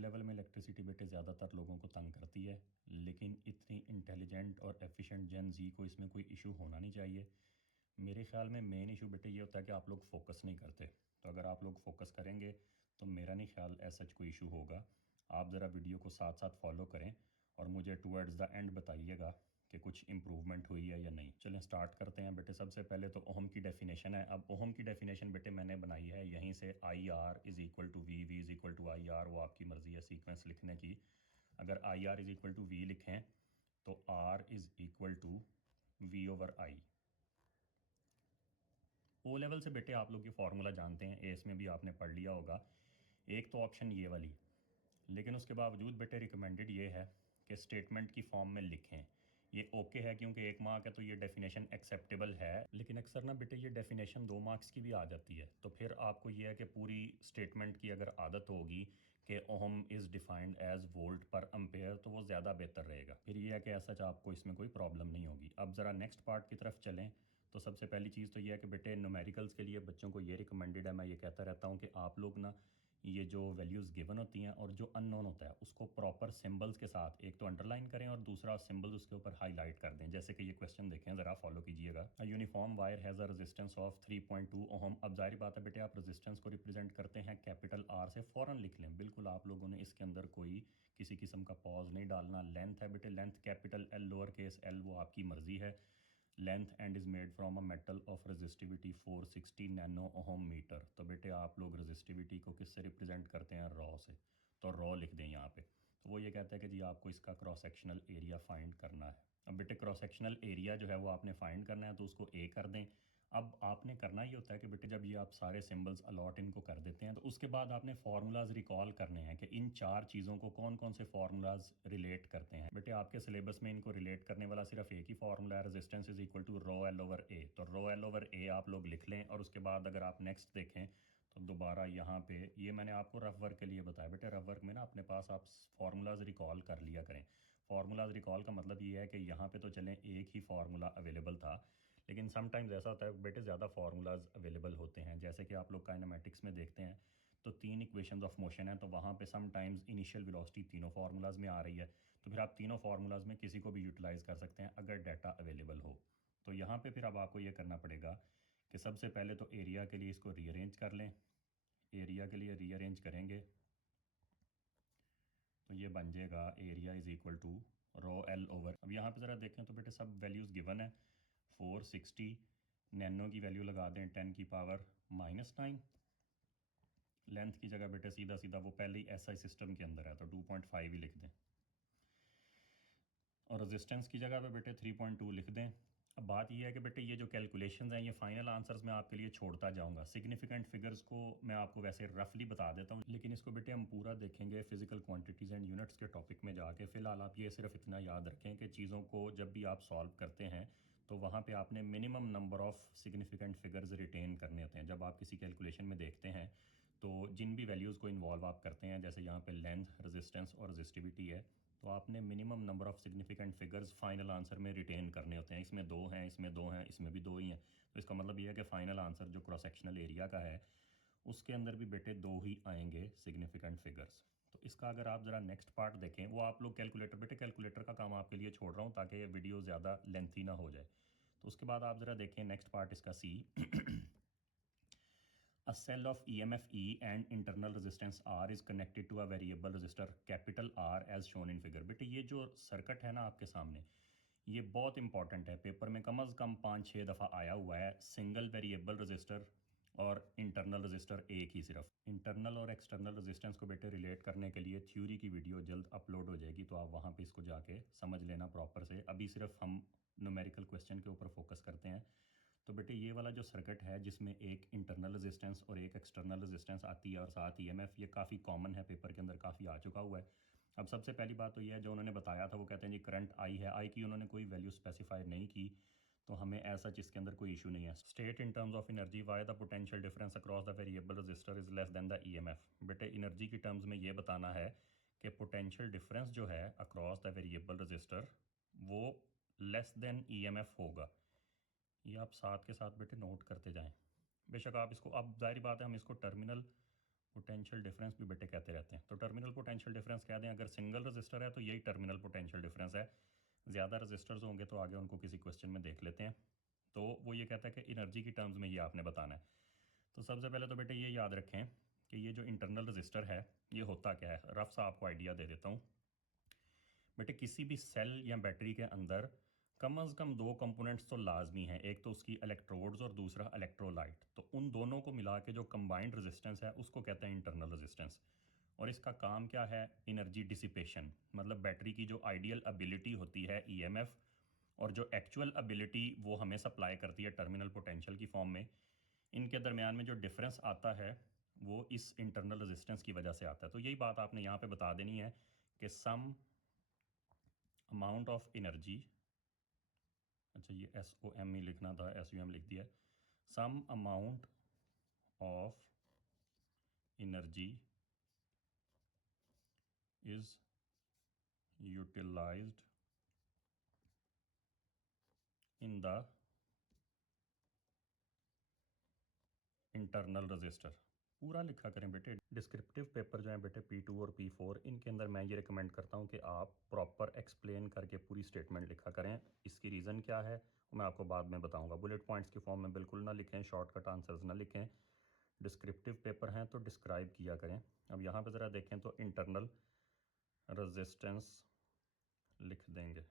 Level में electricity बेटे ज़्यादातर लोगों को तंग करती है, लेकिन इतनी इंटेलिजेंट और एफिशिएंट जेन जी को इसमें कोई इशू होना नहीं चाहिए। मेरे ख्याल में मेन इशू बेटे ये होता है कि आप लोग फोकस नहीं करते। तो अगर आप लोग फोकस करेंगे तो मेरा नहीं ख्याल ऐसा कोई इशू होगा। आप ज़रा वीडियो को साथ साथ फॉलो करें और मुझे टुवर्ड्स द एंड बताइएगा कि कुछ इम्प्रूवमेंट हुई है या नहीं। चलें स्टार्ट करते हैं बेटे। सबसे पहले तो ओहम की डेफिनेशन है। अब ओहम की डेफिनेशन बेटे मैंने बनाई है यहीं से, I R is equal to V, V is equal to I R. वो आपकी मर्ज़ी है सीक्वेंस लिखने की। अगर I R is equal to V लिखें तो R is equal to V over I. O level से बेटे आप लोग ये फार्मूला जानते हैं, एस में भी आपने पढ़ लिया होगा। एक तो ऑप्शन ये वाली, लेकिन उसके बावजूद बेटे रिकमेंडेड ये है कि स्टेटमेंट की फॉर्म में लिखें। ये ओके है क्योंकि 1 मार्क है तो ये डेफिनेशन एक्सेप्टेबल है, लेकिन अक्सर ना बेटे ये डेफिनेशन 2 मार्क्स की भी आ जाती है। तो फिर आपको ये है कि पूरी स्टेटमेंट की अगर आदत होगी कि ohm is defined as volt per ampere, तो वो ज़्यादा बेहतर रहेगा। फिर ये है कि ऐसा आपको इसमें कोई प्रॉब्लम नहीं होगी। अब ज़रा नेक्स्ट पार्ट की तरफ चलें। तो सबसे पहली चीज़ तो ये है कि बेटे न्यूमेरिकल्स के लिए बच्चों को ये रिकमेंडेड है, मैं ये कहता रहता हूँ कि आप लोग ना ये जो वैल्यूज़ गिवन होती हैं और जो अननोन होता है उसको प्रॉपर सिंबल्स के साथ एक तो अंडरलाइन करें और दूसरा सिंबल उसके ऊपर हाईलाइट कर दें। जैसे कि ये क्वेश्चन देखें, ज़रा फॉलो कीजिएगा। A uniform wire has a resistance of 3.2 ohm. अब जाहिर बात है बेटे आप रेजिस्टेंस को रिप्रेजेंट करते हैं कैपिटल आर से, फ़ौरन लिख लें। बिल्कुल आप लोगों ने इसके अंदर कोई किसी किस्म का पॉज नहीं डालना। लेंथ है बेटे, length capital L lower case L, वो आपकी मर्जी है। Length and is made from a metal of resistivity 460 nano ohm metre. तो बेटे आप लोग रेजिस्टिविटी को किससे रिप्रेजेंट करते हैं? रॉ से। तो रॉ लिख दें यहाँ पे। तो वो ये कहता है कि जी आपको इसका क्रॉस सेक्शनल एरिया फाइंड करना है। अब बेटे क्रॉस सेक्शनल एरिया जो है वो आपने फाइंड करना है, तो उसको ए कर दें। अब आपने करना ये होता है कि बेटे जब ये आप सारे सिंबल्स अलॉट इनको कर देते हैं तो उसके बाद आपने फार्मूलाज रिकॉल करने हैं कि इन चार चीज़ों को कौन कौन से फार्मूलाज रिलेट करते हैं। बेटे आपके सिलेबस में इनको रिलेट करने वाला सिर्फ एक ही फार्मूला है, resistance is equal to rho L over A. तो रो एल ओवर ए आप लोग लिख लें और उसके बाद अगर आप नेक्स्ट देखें तो दोबारा यहाँ पे ये मैंने आपको रफ वर्क के लिए बताया। बेटे रफ वर्क में ना अपने पास आप फार्मूलाज रिकॉल कर लिया करें। फार्मूलाज रिकॉल का मतलब ये है कि यहाँ पे तो चलें एक ही फार्मूला अवेलेबल था, लेकिन समटाइम्स ऐसा होता है बेटे ज़्यादा फार्मूलाज अवेलेबल होते हैं। जैसे कि आप लोग काइनेमेटिक्स में देखते हैं तो 3 इक्वेशंस ऑफ मोशन है, तो वहाँ पे समटाइम्स इनिशियल वेलोसिटी तीनों फार्मूलाज में आ रही है। तो फिर आप तीनों फार्मूलाज में किसी को भी यूटिलाइज़ कर सकते हैं अगर डाटा अवेलेबल हो। तो यहाँ पे फिर अब आपको ये करना पड़ेगा कि सबसे पहले तो एरिया के लिए इसको रीअरेंज कर लें। एरिया के लिए रीअरेंज करेंगे तो ये बन जाएगा area is equal to rho L over. अब यहाँ पे ज़रा देखें तो बेटे सब वैल्यूज़ गिवन है। 460 नैनो की वैल्यू लगा दें 10⁻⁻⁹। लेंथ की जगह बेटे सीधा सीधा वो पहले ही एसआई सिस्टम के अंदर है तो 2.5 ही लिख दें, और रेजिस्टेंस की जगह पे बेटे 3.2 लिख दें। अब बात यह है कि बेटे ये जो कैलकुलेशंस हैं ये फाइनल आंसर्स मैं आपके लिए छोड़ता जाऊंगा। सिग्निफिकेंट फिगर्स को मैं आपको वैसे रफली बता देता हूँ, लेकिन इसको बेटे हम पूरा देखेंगे फिजिकल क्वांटिटीज़ एंड यूनिट्स के टॉपिक में जाके। फ़िलहाल आप ये सिर्फ इतना याद रखें कि चीज़ों को जब भी आप सॉल्व करते हैं तो वहाँ पे आपने minimum number of significant figures retain करने होते हैं। जब आप किसी कैलकुलेशन में देखते हैं तो जिन भी वैल्यूज़ को इन्वॉल्व आप करते हैं, जैसे यहाँ पे लेंथ, रेजिस्टेंस और रेजिस्टिविटी है, तो आपने minimum number of significant figures final answer में रिटेन करने होते हैं। इसमें 2 हैं, इसमें 2 हैं, इसमें भी 2 ही हैं। तो इसका मतलब ये है कि फाइनल आंसर जो क्रॉस सेक्शनल एरिया का है उसके अंदर भी बेटे 2 ही आएंगे सिग्निफिकेंट फिगर्स। तो इसका अगर आप ज़रा नेक्स्ट पार्ट देखें, वो आप लोग कैलकुलेटर, बेटे कैलकुलेटर का काम आपके लिए छोड़ रहा हूँ ताकि ये वीडियो ज़्यादा लेंथी ना हो जाए। तो उसके बाद आप ज़रा देखें नेक्स्ट पार्ट इसका सी। A cell of EMF E and internal resistance R is connected to a variable resistor capital R as shown in figure। बेटे ये जो सर्किट है ना आपके सामने, ये बहुत इंपॉर्टेंट है। पेपर में कम अज़ कम 5-6 दफ़ा आया हुआ है। सिंगल वेरिएबल रजिस्टर और इंटरनल रजिस्टर एक ही सिर्फ। इंटरनल और एक्सटर्नल रेजिस्टेंस को बेटे रिलेट करने के लिए थ्योरी की वीडियो जल्द अपलोड हो जाएगी, तो आप वहाँ पे इसको जाके समझ लेना प्रॉपर से। अभी सिर्फ हम न्यूमेरिकल क्वेश्चन के ऊपर फोकस करते हैं। तो बेटे ये वाला जो सर्किट है जिसमें एक इंटरनल रेजिस्टेंस और एक एक्सटर्नल रेजिस्टेंस आती है और साथ ईएमएफ, ये काफ़ी कॉमन है, पेपर के अंदर काफ़ी आ चुका हुआ है। अब सबसे पहली बात तो ये है, जो उन्होंने बताया था वो कहते हैं जी करंट आई है, आई की उन्होंने कोई वैल्यू स्पेसिफाई नहीं की, तो हमें ऐसा इसके अंदर कोई इशू नहीं है। State in terms of energy why the potential difference across the variable resistor is less than the EMF. बेटे एनर्जी की टर्म्स में ये बताना है कि पोटेंशियल डिफरेंस जो है अक्रॉस द वेरिएबल रजिस्टर वो लेस देन ईएमएफ होगा। ये आप साथ के साथ बेटे नोट करते जाएं। बेशक आप इसको, अब जाहिर बात है हम इसको टर्मिनल पोटेंशियल डिफरेंस भी बेटे कहते रहते हैं। तो टर्मिनल पोटेंशियल डिफरेंस कह दें, अगर सिंगल रजिस्टर है तो यही टर्मिनल पोटेंशियल डिफरेंस है। ज़्यादा रजिस्टर्स होंगे तो आगे उनको किसी क्वेश्चन में देख लेते हैं। तो वो ये कहता है कि एनर्जी की टर्म्स में ये आपने बताना है। तो सबसे पहले तो बेटे ये याद रखें कि ये जो इंटरनल रजिस्टर है ये होता क्या है, रफ सा आपको आइडिया दे देता हूँ। बेटे किसी भी सेल या बैटरी के अंदर कम अज़ कम दो कंपोनेंट्स तो लाजमी हैं, एक तो उसकी इलेक्ट्रोड्स और दूसरा इलेक्ट्रोलाइट। तो उन दोनों को मिला के जो कंबाइंड रेजिस्टेंस है उसको कहते हैं इंटरनल रेजिस्टेंस। और इसका काम क्या है, एनर्जी डिसिपेशन, मतलब बैटरी की जो आइडियल एबिलिटी होती है ईएमएफ और जो एक्चुअल एबिलिटी वो हमें सप्लाई करती है टर्मिनल पोटेंशियल की फॉर्म में, इनके दरमियान में जो डिफरेंस आता है वो इस इंटरनल रेजिस्टेंस की वजह से आता है। तो यही बात आपने यहाँ पे बता देनी है कि सम अमाउंट ऑफ एनर्जी, अच्छा ये एस ओ एम ही लिखना था, एस यू एम लिख दिया, some amount of energy is utilised in the internal register. पूरा लिखा करें बेटे। डिस्क्रिप्टिव पेपर जो है बेटे P2 और P4, इनके अंदर मैं ये रिकमेंड करता हूँ कि आप प्रॉपर एक्सप्लेन करके पूरी स्टेटमेंट लिखा करें। इसकी रीज़न क्या है मैं आपको बाद में बताऊँगा। बुलेट पॉइंट्स की फॉर्म में बिल्कुल ना लिखें, शॉर्टकट आंसर्स ना लिखें। डिस्क्रिप्टिव पेपर हैं तो डिस्क्राइब किया करें। अब यहाँ पर ज़रा देखें तो इंटरनल रेजिस्टेंस लिख देंगे।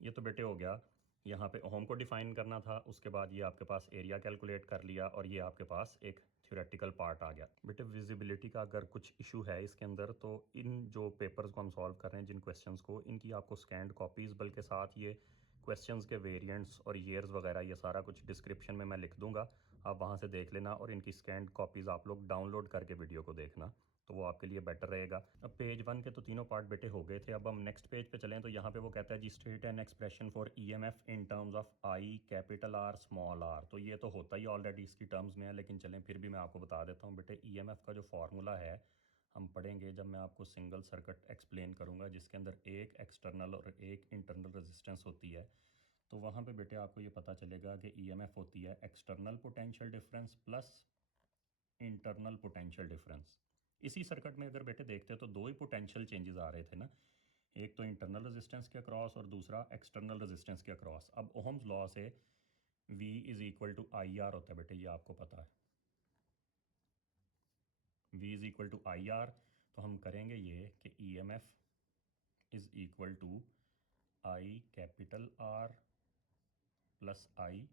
ये तो बेटे हो गया, यहाँ पे ओम को डिफाइन करना था, उसके बाद ये आपके पास एरिया कैलकुलेट कर लिया और ये आपके पास एक थ्योरेटिकल पार्ट आ गया। बेटे विजिबिलिटी का अगर कुछ इशू है इसके अंदर तो इन जो पेपर्स को हम सॉल्व कर रहे हैं, जिन क्वेश्चंस को, इनकी आपको स्कैंड कॉपीज़, बल्कि साथ ये क्वेश्चंस के वेरिएंट्स और ईयर्स वगैरह ये सारा कुछ डिस्क्रिप्शन में मैं लिख दूंगा, आप वहाँ से देख लेना और इनकी स्कैंड कॉपीज़ आप लोग डाउनलोड करके वीडियो को देखना, तो वो आपके लिए बेटर रहेगा। अब पेज 1 के तो तीनों पार्ट बेटे हो गए थे। अब हम नेक्स्ट पेज पे चलें तो यहाँ पे वो कहता है जी state an expression for EMF in terms of I capital R small R. तो ये तो होता ही ऑलरेडी इसकी टर्म्स में है, लेकिन चलें फिर भी मैं आपको बता देता हूँ बेटे। ईएमएफ का जो फार्मूला है हम पढ़ेंगे जब मैं आपको सिंगल सर्किट एक्सप्लेन करूँगा जिसके अंदर एक एक्सटर्नल और एक इंटरनल रेजिस्टेंस होती है। तो वहाँ पे बेटे आपको ये पता चलेगा कि ईएमएफ होती है external potential difference plus internal potential difference. इसी सर्किट में अगर बेटे देखते तो दो ही पोटेंशियल चेंजेस आ रहे थे ना, एक तो इंटरनल रेजिस्टेंस के अक्रॉस और दूसरा एक्सटर्नल रेजिस्टेंस के अक्रॉस। अब ओहम्स लॉ से V is equal to I R होता है बेटे, ये आपको पता है। V is equal to I R, तो हम करेंगे ये कि E M F is equal to I capital R plus I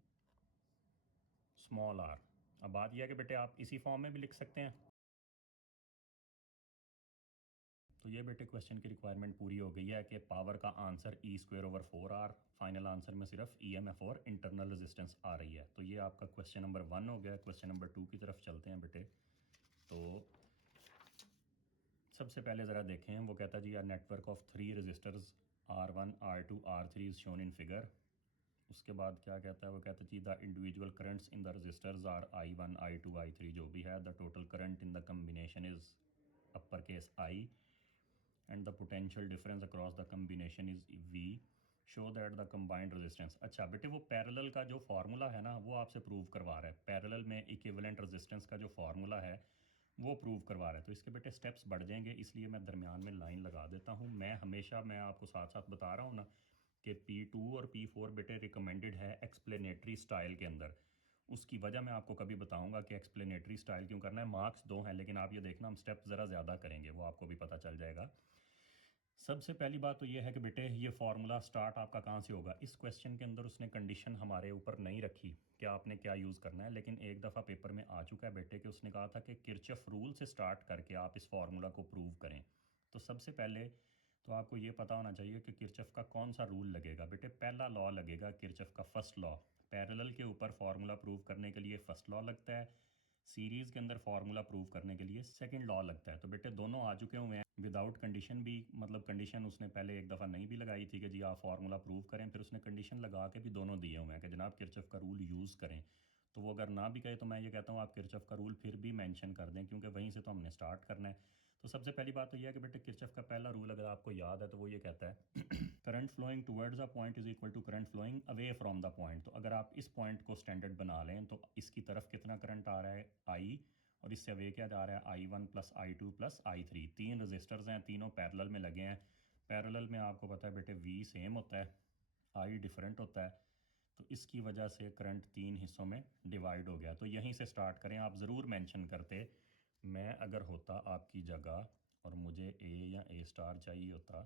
small R. अब बात यह है कि बेटे आप इसी फॉर्म में भी लिख सकते हैं। तो ये बेटे क्वेश्चन की रिक्वायरमेंट पूरी हो गई है कि पावर का आंसर E²/4R, फाइनल आंसर में सिर्फ ईएमएफ और इंटरनल रेजिस्टेंस आ रही है। तो ये आपका क्वेश्चन नंबर 1 हो गया। क्वेश्चन नंबर 2 की तरफ चलते हैं बेटे। तो सबसे पहले ज़रा देखें, वो कहता है जी are network of 3 resistors R1 R2 R3 is shown in figure. उसके बाद क्या कहता है, वो कहता है जी the individual currents in the resistors are I1 I2 I3 जो भी है, the total current in the combination is upper case I and the potential difference across the combination is V, show that the combined resistance। अच्छा बेटे वो parallel का जो formula है ना वो आपसे प्रूव करवा रहा है। पैरेलल में इक्विवेलेंट रेजिस्टेंस का जो फार्मूला है वो प्रूव करवा रहा है। तो इसके बेटे स्टेप्स बढ़ जाएंगे, इसलिए मैं दरमियान में लाइन लगा देता हूँ। मैं आपको साथ साथ बता रहा हूँ ना कि P2 और P4 बेटे रिकमेंडेड है एक्सप्लेनेटरी स्टाइल के अंदर। उसकी वजह मैं आपको कभी बताऊंगा कि एक्सप्लेनेटरी स्टाइल क्यों करना है। मार्क्स 2 हैं, लेकिन आप ये देखना हम स्टेप ज़रा ज़्यादा करेंगे, वो आपको भी पता चल जाएगा। सबसे पहली बात तो ये है कि बेटे ये फार्मूला स्टार्ट आपका कहाँ से होगा। इस क्वेश्चन के अंदर उसने कंडीशन हमारे ऊपर नहीं रखी कि आपने क्या यूज़ करना है, लेकिन एक दफ़ा पेपर में आ चुका है बेटे कि उसने कहा था कि किरचॉफ रूल से स्टार्ट करके आप इस फार्मूला को प्रूव करें। तो सबसे पहले तो आपको ये पता होना चाहिए कि किरचॉफ का कौन सा रूल लगेगा। बेटे पहला लॉ लगेगा किरचॉफ का फर्स्ट लॉ। पैरेलल के ऊपर फार्मूला प्रूव करने के लिए फर्स्ट लॉ लगता है, सीरीज़ के अंदर फार्मूला प्रूव करने के लिए सेकंड लॉ लगता है। तो बेटे दोनों आ चुके हुए हैं विदाउट कंडीशन भी, मतलब कंडीशन उसने पहले एक दफ़ा नहीं भी लगाई थी कि जी आप फार्मूला प्रूव करें, फिर उसने कंडीशन लगा के भी दोनों दिए हुए हैं कि जनाब किरचॉफ का रूल यूज़ करें। तो वो अगर ना भी कहे तो मैं ये कहता हूँ आप किरचॉफ का रूल फिर भी मेंशन कर दें, क्योंकि वहीं से तो हमने स्टार्ट करना है। तो सबसे पहली बात तो यह है कि बेटे किरचॉफ का पहला रूल अगर आपको याद है तो वो ये कहता है current flowing towards a point is equal to current flowing away from the point. तो अगर आप इस पॉइंट को स्टैंडर्ड बना लें तो इसकी तरफ कितना करंट आ रहा है आई, और इससे अवे क्या जा रहा है I1 plus I2 plus I3। तीन रजिस्टर्स हैं, तीनों पैरेलल में लगे हैं। पैरेलल में आपको पता है बेटे V सेम होता है, I डिफरेंट होता है, तो इसकी वजह से करंट तीन हिस्सों में डिवाइड हो गया। तो यहीं से स्टार्ट करें। आप ज़रूर मेंशन करते, मैं अगर होता आपकी जगह और मुझे ए या ए स्टार चाहिए होता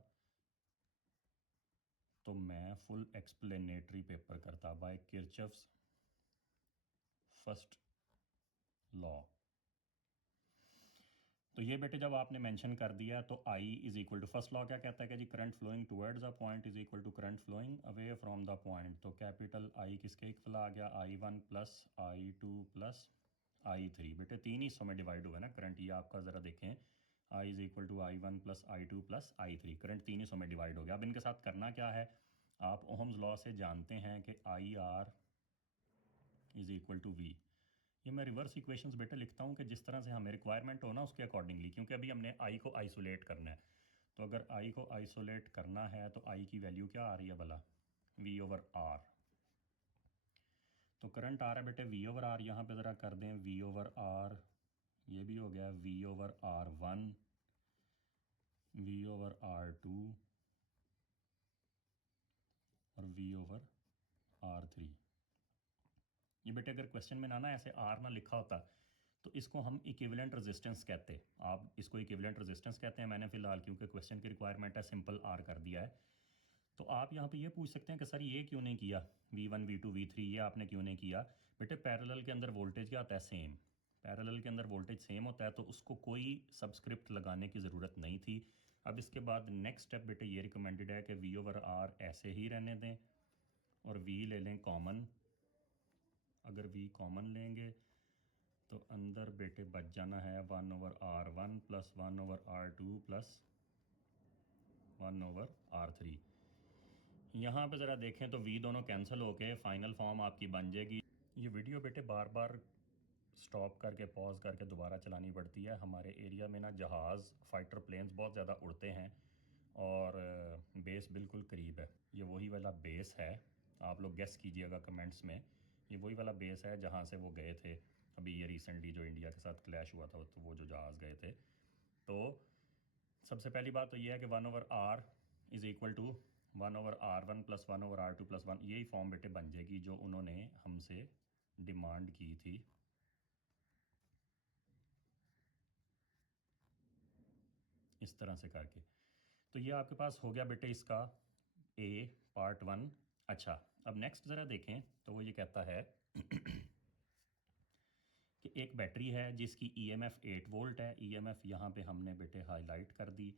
तो मैं फुल एक्सप्लेनेटरी पेपर करता बाय किरचॉफ्स फर्स्ट लॉ। तो ये बेटे जब आपने मेंशन कर दिया तो I is equal to first law क्या कहता है कि जी current flowing towards a point is equal to current flowing away from the point. तो कैपिटल आई किसके इक्वल आ गया, I1 plus I2 plus I3। बेटे तीन हिस्सों में डिवाइड हुआ है ना करंट, ये आपका ज़रा देखें, I is equal to I1 plus I2 plus I3। Current तीन हिस्सों में डिवाइड हो गया। अब इनके साथ करना क्या है, आप ओहम्स लॉ से जानते हैं कि IR is equal to V। ये मैं रिवर्स इक्वेशंस बेटे लिखता हूँ कि जिस तरह से हमें रिक्वायरमेंट हो ना उसके अकॉर्डिंगली, क्योंकि अभी हमने आई को आइसोलेट करना है। तो अगर आई को आइसोलेट करना है तो आई की वैल्यू क्या आ रही है भला, V ओवर R। तो करंट आ रहा है बेटे V ओवर R, यहाँ पे ज़रा कर दें V ओवर R, ये भी हो गया V over R1, V over R2 और V ओवर R3। ये बेटे अगर क्वेश्चन में ना ऐसे R ना लिखा होता तो इसको हम इक्विवेलेंट रेजिस्टेंस कहते। आप इसको इक्विवेलेंट रेजिस्टेंस कहते हैं, मैंने फिलहाल क्योंकि क्वेश्चन की रिक्वायरमेंट है सिंपल R कर दिया है। तो आप यहाँ पे ये पूछ सकते हैं कि सर ये क्यों नहीं किया, V1 V2 V3 ये आपने क्यों नहीं किया। बेटे पैरेलल के अंदर वोल्टेज क्या होता है, सेम। पैरेलल के अंदर वोल्टेज सेम होता है तो उसको कोई सबस्क्रिप्ट लगाने की ज़रूरत नहीं थी। अब इसके बाद नेक्स्ट स्टेप बेटे ये रिकमेंडेड है कि V ओवर R ऐसे ही रहने दें और V ले लें कॉमन। अगर V कॉमन लेंगे तो अंदर बेटे बच जाना है 1 over R1 plus 1 over R2 plus 1 over R3। यहाँ पे ज़रा देखें तो V दोनों कैंसिल होके फाइनल फॉर्म आपकी बन जाएगी। ये वीडियो बेटे बार बार स्टॉप करके पॉज करके दोबारा चलानी पड़ती है। हमारे एरिया में ना जहाज़ फाइटर प्लेन्स बहुत ज़्यादा उड़ते हैं और बेस बिल्कुल करीब है। ये वही वाला बेस है, आप लोग गेस कीजिएगा कमेंट्स में। ये वही वाला बेस है जहाँ से वो गए थे अभी ये रिसेंटली जो इंडिया के साथ क्लैश हुआ था, तो वो जो जहाज़ गए थे। तो सबसे पहली बात तो ये है कि 1 over R is equal to 1 over R1 plus 1 over R2 plus 1। यही फॉर्म बेटे बन जाएगी जो उन्होंने हमसे डिमांड की थी। इस तरह से करके तो ये आपके पास हो गया बेटे इसका A पार्ट 1। अच्छा, अब नेक्स्ट ज़रा देखें तो वो ये कहता है कि एक बैटरी है जिसकी EMF 8 वोल्ट है। EMF यहाँ पे हमने बेटे हाईलाइट कर दी।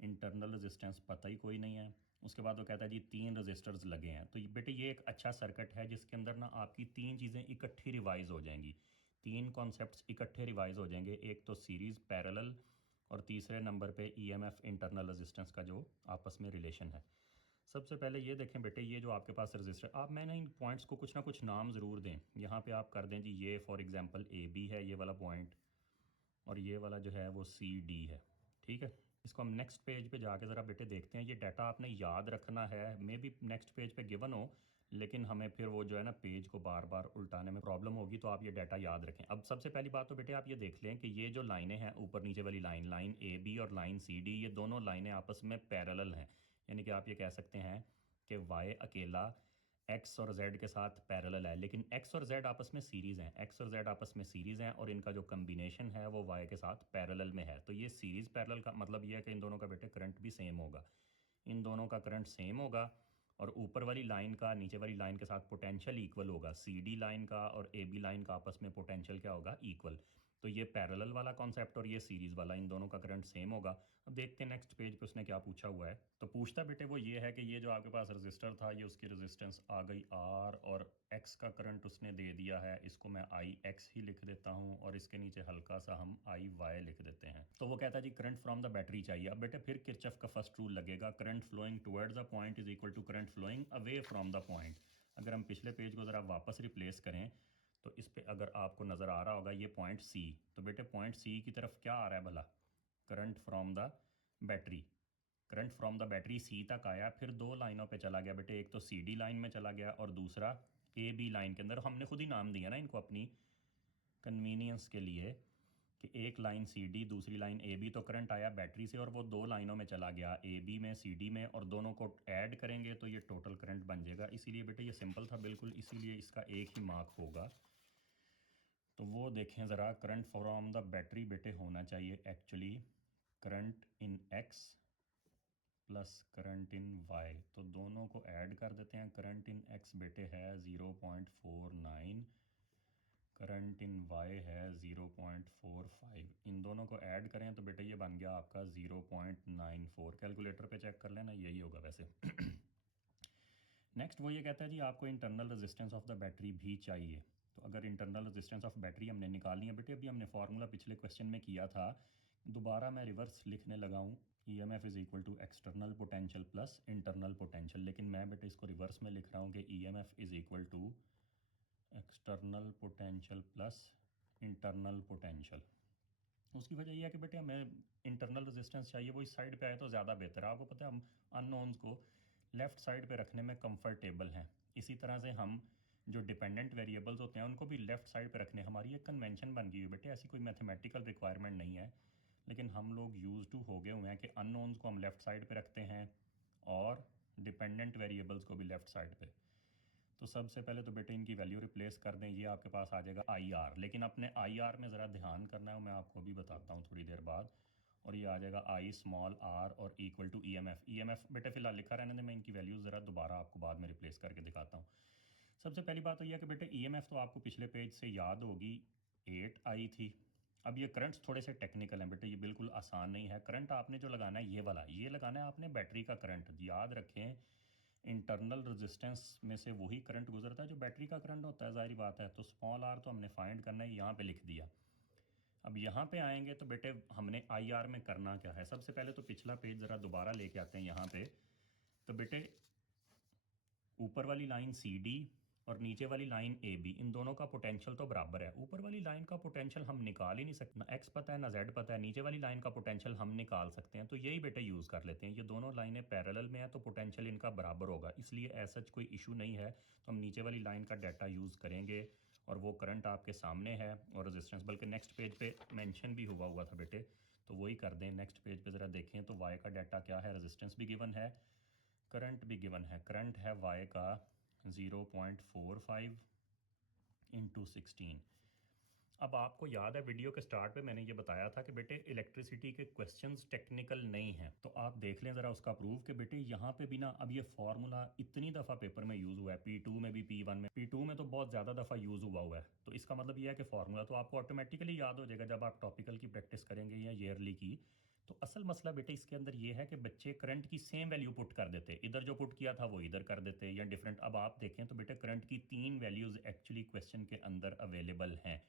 इंटरनल रेजिस्टेंस पता ही कोई नहीं है। उसके बाद वो कहता है जी तीन रजिस्टर्स लगे हैं। तो ये बेटे ये एक अच्छा सर्किट है जिसके अंदर ना आपकी तीन चीज़ें इकट्ठी रिवाइज हो जाएंगी, तीन कॉन्सेप्ट्स इकट्ठे रिवाइज हो जाएंगे। एक तो सीरीज़ पैरेलल और तीसरे नंबर पे EMF इंटरनल रेजिस्टेंस का जो आपस में रिलेशन है। सबसे पहले ये देखें बेटे, ये जो आपके पास रजिस्टर, आप मैंने इन पॉइंट्स को कुछ ना कुछ नाम ज़रूर दें। यहाँ पे आप कर दें जी ये फॉर एग्जांपल AB है ये वाला पॉइंट, और ये वाला जो है वो CD है। ठीक है, इसको हम नेक्स्ट पेज पे जाके ज़रा बेटे देखते हैं। ये डाटा आपने याद रखना है, मे बी नेक्स्ट पेज पे गिवन हो लेकिन हमें फिर वो जो है ना पेज को बार बार उल्टाने में प्रॉब्लम होगी, तो आप ये डाटा याद रखें। अब सबसे पहली बात तो बेटे आप ये देख लें कि ये जो लाइनें हैं ऊपर नीचे वाली लाइन, लाइन AB और लाइन CD, ये दोनों लाइनें आपस में पैरेलल हैं। यानी कि आप ये कह सकते हैं कि Y अकेला X और Z के साथ पैरेलल है, लेकिन X और Z आपस में सीरीज़ हैं। X और Z आपस में सीरीज़ हैं और इनका जो कम्बिनेशन है वो Y के साथ पैरेलल में है। तो ये सीरीज़ पैरेलल का मतलब ये है कि इन दोनों का बेटे करंट भी सेम होगा। इन दोनों का करंट सेम होगा और ऊपर वाली लाइन का नीचे वाली लाइन के साथ पोटेंशियल इक्वल होगा। CD लाइन का और AB लाइन का आपस में पोटेंशियल क्या होगा, इक्वल। तो ये पैरेलल वाला कॉन्सेप्ट और ये सीरीज़ वाला, इन दोनों का करंट सेम होगा। अब देखते हैं नेक्स्ट पेज पे उसने क्या पूछा हुआ है। तो पूछता बेटे वो ये है कि ये जो आपके पास रजिस्टर था ये उसकी रेजिस्टेंस आ गई R और X का करंट उसने दे दिया है। इसको मैं IX ही लिख देता हूँ और इसके नीचे हल्का सा हम IY लिख देते हैं। तो वो कहता है जी करंट फ्रॉम द बैटरी चाहिए। अब बेटे फिर किरचॉफ का फर्स्ट रूल लगेगा, current flowing towards the point is equal to current flowing away from the point. अगर हम पिछले पेज को ज़रा वापस रिप्लेस करें तो इस पे अगर आपको नज़र आ रहा होगा ये पॉइंट C, तो बेटे पॉइंट C की तरफ क्या आ रहा है भला, current from the battery, current from the battery C तक आया, फिर दो लाइनों पे चला गया बेटे, एक तो सी डी लाइन में चला गया और दूसरा ए बी लाइन के अंदर। हमने खुद ही नाम दिया ना इनको अपनी कन्वीनियंस के लिए कि एक लाइन सी डी दूसरी लाइन ए बी, तो करंट आया बैटरी से और वो दो लाइनों में चला गया, ए बी में सी डी में, और दोनों को ऐड करेंगे तो ये टोटल करंट बन जाएगा। इसीलिए बेटे ये सिंपल था बिल्कुल, इसीलिए इसका एक ही मार्क होगा। तो वो देखें ज़रा, करंट फ्रॉम द बैटरी बेटे होना चाहिए actually current in X plus current in Y, तो दोनों को ऐड कर देते हैं। करंट इन एक्स बेटे है 0.49, करंट इन वाई है 0.45, इन दोनों को ऐड करें तो बेटे ये बन गया आपका 0.94। कैलकुलेटर पे चेक कर लेना, यही होगा वैसे। नेक्स्ट वो ये कहता है जी आपको internal resistance of the battery भी चाहिए। तो अगर इंटरनल रेजिस्टेंस ऑफ बैटरी हमने निकालनी है बेटे, अभी हमने फार्मूला पिछले क्वेश्चन में किया था, दोबारा मैं रिवर्स लिखने लगा हूँ, E M F is equal to external potential plus internal potential, लेकिन मैं बेटे इसको रिवर्स में लिख रहा हूँ कि E M F is equal to external potential plus internal potential. उसकी वजह यह है कि बेटे हमें इंटरनल रेजिस्टेंस चाहिए, वो इस साइड पे आए तो ज़्यादा बेहतर है। आपको पता है हम अननोन्स को लेफ़्ट साइड पे रखने में कंफर्टेबल हैं, इसी तरह से हम जो डिपेंडेंट वेरिएबल्स होते हैं उनको भी लेफ़्ट साइड पे रखने, हमारी एक कन्वेंशन बन गई है बेटे, ऐसी कोई मैथमेटिकल रिक्वायरमेंट नहीं है, लेकिन हम लोग यूज़ टू हो गए हुए हैं कि अननोन्स को हम लेफ़्ट साइड पे रखते हैं और डिपेंडेंट वेरिएबल्स को भी लेफ़्ट साइड पे। तो सबसे पहले तो बेटे इनकी वैल्यू रिप्लेस कर दें, ये आपके पास आ जाएगा आई आर, लेकिन अपने आई आर में ज़रा ध्यान करना है, मैं आपको अभी बताता हूँ थोड़ी देर बाद। और ये आ जाएगा आई स्मॉल आर और equal to E M F. E M F बेटे फिलहाल लिखा रहने दें, मैं इनकी वैल्यूज़ ज़रा दोबारा आपको बाद में रिप्लेस करके दिखाता हूँ। सबसे पहली बात तो यह है कि बेटे ई एम एफ तो आपको पिछले पेज से याद होगी 8 आई थी। अब ये करंट्स थोड़े से टेक्निकल हैं बेटे, ये बिल्कुल आसान नहीं है। करंट आपने जो लगाना है ये वाला, ये लगाना है आपने बैटरी का करंट। याद रखें इंटरनल रेजिस्टेंस में से वही करंट गुजरता है जो बैटरी का करंट होता है, ज़ाहिर बात है। तो स्मॉल आर तो हमने फाइंड करना है, यहाँ पे लिख दिया। अब यहाँ पे आएंगे तो बेटे हमने आई आर में करना क्या है, सबसे पहले तो पिछला पेज ज़रा दोबारा लेके आते हैं यहाँ पे। तो बेटे ऊपर वाली लाइन सी डी और नीचे वाली लाइन ए बी, इन दोनों का पोटेंशियल तो बराबर है। ऊपर वाली लाइन का पोटेंशियल हम निकाल ही नहीं सकते, ना एक्स पता है ना जेड पता है, नीचे वाली लाइन का पोटेंशियल हम निकाल सकते हैं, तो यही बेटा यूज़ कर लेते हैं। ये दोनों लाइनें पैरेलल में है तो पोटेंशियल इनका बराबर होगा, इसलिए ऐसा कोई इशू नहीं है। तो हम नीचे वाली लाइन का डाटा यूज़ करेंगे और वो करंट आपके सामने है और रेजिस्टेंस, बल्कि नेक्स्ट पेज पे मेंशन भी हुआ था बेटे, तो वही कर दें। नेक्स्ट पेज पे ज़रा देखें तो वाई का डाटा क्या है, रेजिस्टेंस भी गिवन है, करंट भी गिवन है। करंट है वाई का 0.45 इंटू 16। अब आपको याद है वीडियो के स्टार्ट पे मैंने ये बताया था कि बेटे इलेक्ट्रिसिटी के क्वेश्चंस टेक्निकल नहीं हैं, तो आप देख लें ज़रा उसका प्रूफ कि बेटे यहाँ पे भी ना, अब ये फार्मूला इतनी दफ़ा पेपर में यूज़ हुआ है, P2 में भी, P1 में, P2 में तो बहुत ज़्यादा दफ़ा यूज़ हुआ है। तो इसका मतलब ये है कि फार्मूला तो आपको ऑटोमेटिकली याद हो जाएगा जब आप टॉपिकल की प्रैक्टिस करेंगे या ईयरली की। तो असल मसला बेटे इसके अंदर ये है कि बच्चे करंट की सेम वैल्यू पुट कर देते, इधर जो पुट किया था वो इधर कर देते या डिफरेंट। अब आप देखें तो बेटे करंट की 3 वैल्यूज़ एक्चुअली क्वेश्चन के अंदर अवेलेबल हैं।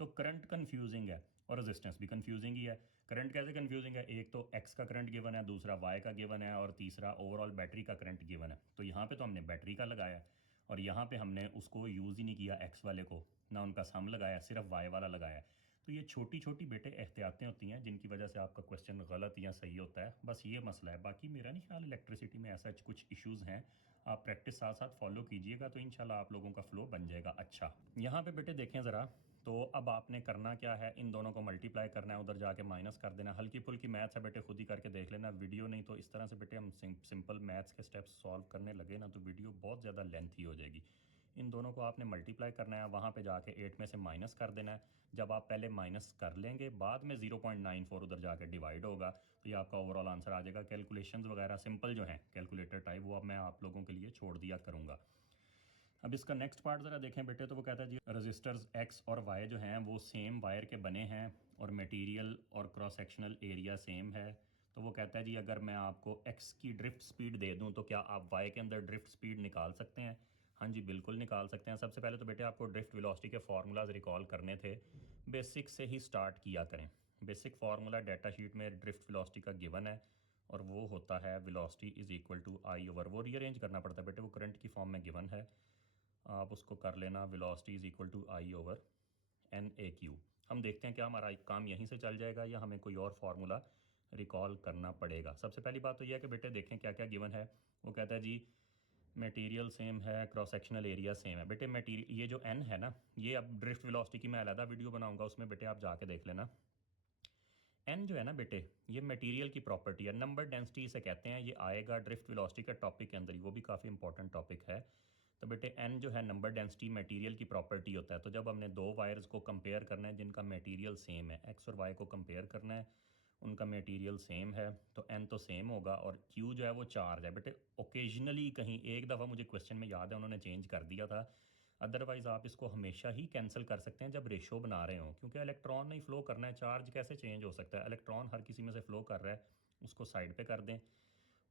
तो करंट कंफ्यूजिंग है और रेजिस्टेंस भी कंफ्यूजिंग ही है। करंट कैसे कंफ्यूजिंग है, एक तो एक्स का करंट गिवन है, दूसरा वाई का गिवन है और तीसरा ओवरऑल बैटरी का करंट गिवन है। तो यहाँ पे तो हमने बैटरी का लगाया और यहाँ पे हमने उसको यूज़ ही नहीं किया एक्स वाले को, ना उनका सम लगाया, सिर्फ वाई वाला लगाया। तो ये छोटी छोटी बेटे एहतियातें होती हैं जिनकी वजह से आपका क्वेश्चन गलत या सही होता है, बस ये मसला है। बाकी मेरा नहीं ख्याल इलेक्ट्रिसिटी में ऐसा कुछ इश्यूज़ हैं, आप प्रैक्टिस साथ साथ फॉलो कीजिएगा तो इंशाल्लाह आप लोगों का फ्लो बन जाएगा अच्छा। यहाँ पे बेटे देखें ज़रा, तो अब आपने करना क्या है, इन दोनों को मल्टीप्लाई करना है, उधर जाके माइनस कर देना। हल्की फुल्की मैथ्स है बेटे, खुद ही करके देख लेना, वीडियो नहीं तो इस तरह से बेटे हम सिंपल मैथ्स के स्टेप्स सॉल्व करने लगे ना तो वीडियो बहुत ज़्यादा लेंथी हो जाएगी। इन दोनों को आपने मल्टीप्लाई करना है, वहाँ पे जाके 8 में से माइनस कर देना है। जब आप पहले माइनस कर लेंगे बाद में 0.94 उधर जाके डिवाइड होगा तो ये आपका ओवरऑल आंसर आ जाएगा। कैलकुलेशंस वगैरह सिंपल जो हैं कैलकुलेटर टाइप, वो अब मैं आप लोगों के लिए छोड़ दिया करूँगा। अब इसका नेक्स्ट पार्ट ज़रा देखें बेटे, तो वो कहता है जी रजिस्टर्स एक्स और वाई जो हैं वो सेम वायर के बने हैं और मटेरियल और क्रॉस सेक्शनल एरिया सेम है। तो वो कहता है जी अगर मैं आपको एक्स की ड्रिफ्ट स्पीड दे दूं तो क्या आप वाई के अंदर ड्रिफ्ट स्पीड निकाल सकते हैं। हाँ जी बिल्कुल निकाल सकते हैं। सबसे पहले तो बेटे आपको ड्रिफ्ट वेलोसिटी के फार्मूलाज रिकॉल करने थे, बेसिक से ही स्टार्ट किया करें। बेसिक फार्मूला डाटा शीट में ड्रिफ्ट वेलोसिटी का गिवन है और वो होता है velocity is equal to I over, वो रीअरेंज करना पड़ता है बेटे, वो करंट की फॉर्म में गिवन है, आप उसको कर लेना velocity is equal to I over N A Q. हम देखते हैं क्या हमारा काम यहीं से चल जाएगा या हमें कोई और फार्मूला रिकॉल करना पड़ेगा। सबसे पहली बात तो यह है कि बेटे देखें क्या क्या गिवन है। वो कहता है जी मटेरियल सेम है, क्रॉस सेक्शनल एरिया सेम है। बेटे मटेरियल ये जो एन है ना, ये अब ड्रिफ्ट वेलोसिटी की मैं अलग वीडियो बनाऊंगा, उसमें बेटे आप जाके देख लेना। एन जो है ना बेटे, ये मटेरियल की प्रॉपर्टी है, नंबर डेंसिटी इसे कहते हैं। ये आएगा ड्रिफ्ट वेलोसिटी के टॉपिक के अंदर ही, वो भी काफ़ी इंपॉर्टेंट टॉपिक है। तो बेटे एन जो है नंबर डेंसिटी मटेरियल की प्रॉपर्टी होता है। तो जब हमने दो वायर्स को कंपेयर करना है जिनका मटेरियल सेम है, एक्स और वाई को कंपेयर करना है, उनका मटेरियल सेम है, तो एन तो सेम होगा। और क्यू जो है वो चार्ज है। बेटे ओकेजनली कहीं एक दफ़ा मुझे क्वेश्चन में याद है उन्होंने चेंज कर दिया था, अदरवाइज़ आप इसको हमेशा ही कैंसिल कर सकते हैं जब रेशो बना रहे हो, क्योंकि इलेक्ट्रॉन नहीं फ्लो करना है, चार्ज कैसे चेंज हो सकता है। इलेक्ट्रॉन हर किसी में से फ्लो कर रहा है, उसको साइड पे कर दें।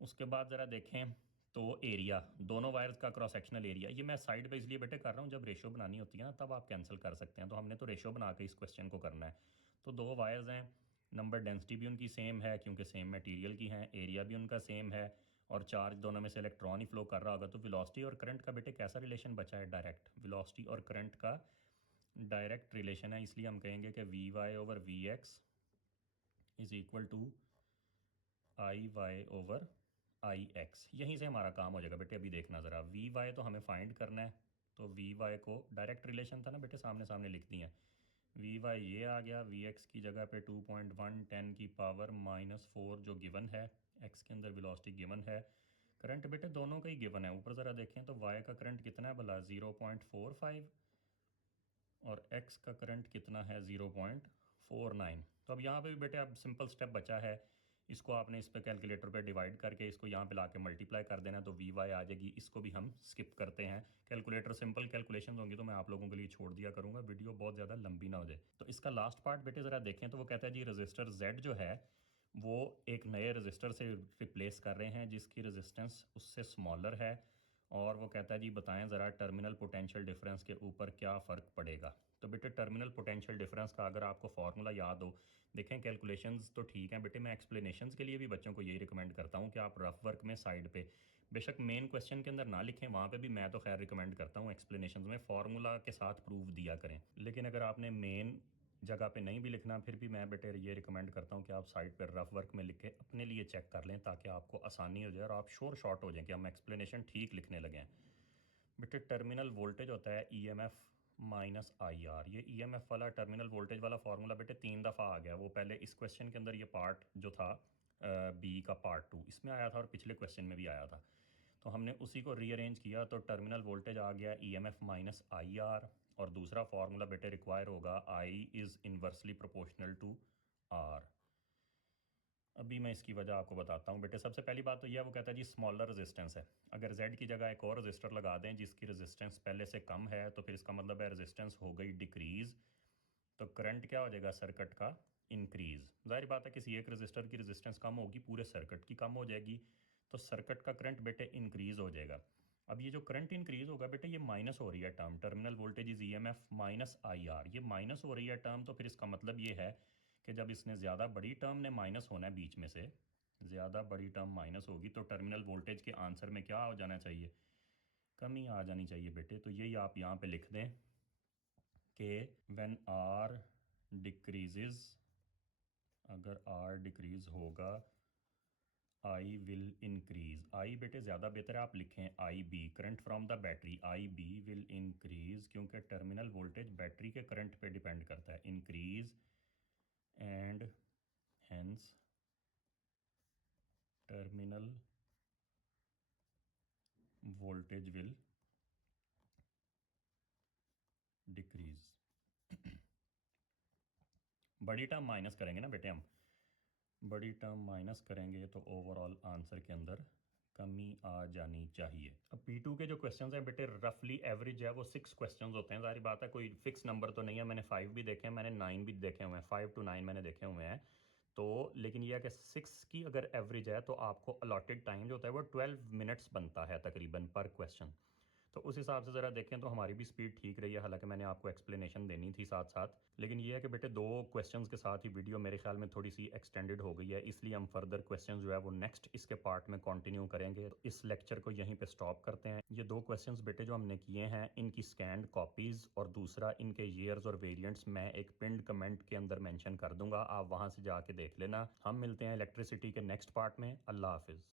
उसके बाद ज़रा देखें तो एरिया, दोनों वायर्स का क्रॉस सेक्शनल एरिया, ये मैं साइड पे इसलिए बेटे कर रहा हूँ, जब रेशो बनानी होती है ना तब आप कैंसिल कर सकते हैं। तो हमने तो रेशो बना के इस क्वेश्चन को करना है। तो दो वायर्स हैं, नंबर डेंसिटी भी उनकी सेम है क्योंकि सेम मटेरियल की हैं, एरिया भी उनका सेम है, और चार्ज दोनों में से इलेक्ट्रॉन ही फ्लो कर रहा होगा। तो वेलोसिटी और करंट का बेटे कैसा रिलेशन बचा है? डायरेक्ट। वेलोसिटी और करंट का डायरेक्ट रिलेशन है, इसलिए हम कहेंगे कि V Y over V X is equal to I Y over I X. यहीं से हमारा काम हो जाएगा बेटे। अभी देखना ज़रा, वी वाई तो हमें फाइंड करना है, तो वी वाई को डायरेक्ट रिलेशन था ना बेटे, सामने सामने लिख दिए हैं। वी वाई ये आ गया, वी एक्स की जगह पे 2.1 की पावर -4 जो गिवन है, एक्स के अंदर वेलोसिटी गिवन है। करंट बेटे दोनों का ही गिवन है। ऊपर ज़रा देखें तो वाई का करंट कितना है भला, 0.45, और एक्स का करंट कितना है, 0.49। तो अब यहाँ पे भी बेटे अब सिंपल स्टेप बचा है, इसको आपने इस पे कैलकुलेटर पे डिवाइड करके इसको यहाँ पे लाके मल्टीप्लाई कर देना, तो वी वाई आ जाएगी। इसको भी हम स्किप करते हैं, कैलकुलेटर सिंपल कैलकुलेशन होंगी तो मैं आप लोगों के लिए छोड़ दिया करूँगा, वीडियो बहुत ज़्यादा लंबी ना हो जाए। तो इसका लास्ट पार्ट बेटे ज़रा देखें तो वो कहता है जी रजिस्टर जेड जो है वो एक नए रजिस्टर से रिप्लेस कर रहे हैं जिसकी रजिस्टेंस उससे स्मॉलर है, और वो कहता है जी बताएं ज़रा टर्मिनल पोटेंशियल डिफरेंस के ऊपर क्या फ़र्क पड़ेगा। तो बेटे टर्मिनल पोटेंशियल डिफरेंस का अगर आपको फार्मूला याद हो, देखें कैलकुलेशंस तो ठीक है बेटे, मैं एक्सप्लेनेशंस के लिए भी बच्चों को यही रिकमेंड करता हूँ कि आप रफ वर्क में साइड पे बेशक मेन क्वेश्चन के अंदर ना लिखें, वहाँ पे भी मैं तो खैर रिकमेंड करता हूँ एक्सप्लेनेशंस में फार्मूला के साथ प्रूफ दिया करें। लेकिन अगर आपने मेन जगह पे नहीं भी लिखना, फिर भी मैं बेटे ये रिकमेंड करता हूँ कि आप साइड पर रफ वर्क में लिख के अपने लिए चेक कर लें, ताकि आपको आसानी हो जाए और आप श्योर शॉर्ट हो जाएं कि हम एक्सप्लेनेशन ठीक लिखने लगें। बेटे टर्मिनल वोल्टेज होता है ईएमएफ माइनस आई आर। ये ईएमएफ वाला टर्मिनल वोल्टेज वाला फार्मूला बेटे 3 दफ़ा आ गया। वो पहले इस क्वेश्चन के अंदर ये पार्ट जो था बी का पार्ट 2 इसमें आया था, और पिछले क्वेश्चन में भी आया था। तो हमने उसी को रीअरेंज किया, तो टर्मिनल वोल्टेज आ गया ईएमएफ माइनस आई आर। और दूसरा फार्मूला बेटे रिक्वायर होगा I is inversely proportional to R. अभी मैं इसकी वजह आपको बताता हूँ बेटे। सबसे पहली बात तो यह, वो कहता है जी स्मॉलर रेजिस्टेंस है, अगर Z की जगह एक और रजिस्टर लगा दें जिसकी रेजिस्टेंस पहले से कम है, तो फिर इसका मतलब है रेजिस्टेंस हो गई डिक्रीज़, तो करंट क्या हो जाएगा सर्किट का, इंक्रीज़। जाहिर बात है किसी एक रजिस्टर की रेजिस्टेंस कम होगी, पूरे सर्किट की कम हो जाएगी, तो सर्किट का करंट बेटे इंक्रीज़ हो जाएगा। अब ये जो करंट इंक्रीज़ होगा बेटे, ये माइनस हो रही है term, terminal voltage is EMF minus I R, ये माइनस हो रही है टर्म। तो फिर इसका मतलब ये है कि जब इसने ज़्यादा बड़ी टर्म ने माइनस होना है, बीच में से ज़्यादा बड़ी टर्म माइनस होगी, तो टर्मिनल वोल्टेज के आंसर में क्या हो जाना चाहिए, कमी आ जानी चाहिए बेटे। तो यही आप यहाँ पे लिख दें कि व्हेन आर डिक्रीजेज, अगर आर डिक्रीज होगा आई विल इंक्रीज। आई बेटे ज़्यादा बेहतर है आप लिखें I B, current from the battery, I B will increase, क्योंकि टर्मिनल वोल्टेज बैटरी के करंट पे डिपेंड करता है, increase and hence terminal voltage will decrease. बड़ी टर्म माइनस करेंगे ना बेटे, हम बड़ी टर्म माइनस करेंगे तो ओवरऑल आंसर के अंदर कमी आ जानी चाहिए। अब P2 के जो क्वेश्चंस हैं बेटे, रफली एवरेज है वो 6 क्वेश्चंस होते हैं। सारी बात है कोई फिक्स नंबर तो नहीं है, मैंने 5 भी देखे हैं, मैंने 9 भी देखे हुए हैं, 5 to 9 मैंने देखे हुए हैं। तो लेकिन यह है कि 6 की अगर एवरेज है तो आपको अलॉटेड टाइम जो होता है वो 12 मिनट्स बनता है तकरीबन पर क्वेश्चन। तो उस हिसाब से ज़रा देखें तो हमारी भी स्पीड ठीक रही है, हालांकि मैंने आपको एक्सप्लेनेशन देनी थी साथ साथ। लेकिन ये है कि बेटे 2 क्वेश्चंस के साथ ही वीडियो मेरे ख्याल में थोड़ी सी एक्सटेंडेड हो गई है, इसलिए हम फर्दर क्वेश्चंस जो है वो नेक्स्ट इसके पार्ट में कंटिन्यू करेंगे। तो इस लेक्चर को यहीं पे स्टॉप करते हैं। ये 2 क्वेश्चंस बेटे जो हमने किए हैं, इनकी स्कैंड कॉपीज़ और दूसरा इनके ईयर्स और वेरिएंट्स मैं एक पिंड कमेंट के अंदर मेंशन कर दूंगा, आप वहां से जाके देख लेना। हम मिलते हैं इलेक्ट्रिसिटी के नेक्स्ट पार्ट में। अल्लाह हाफिज़।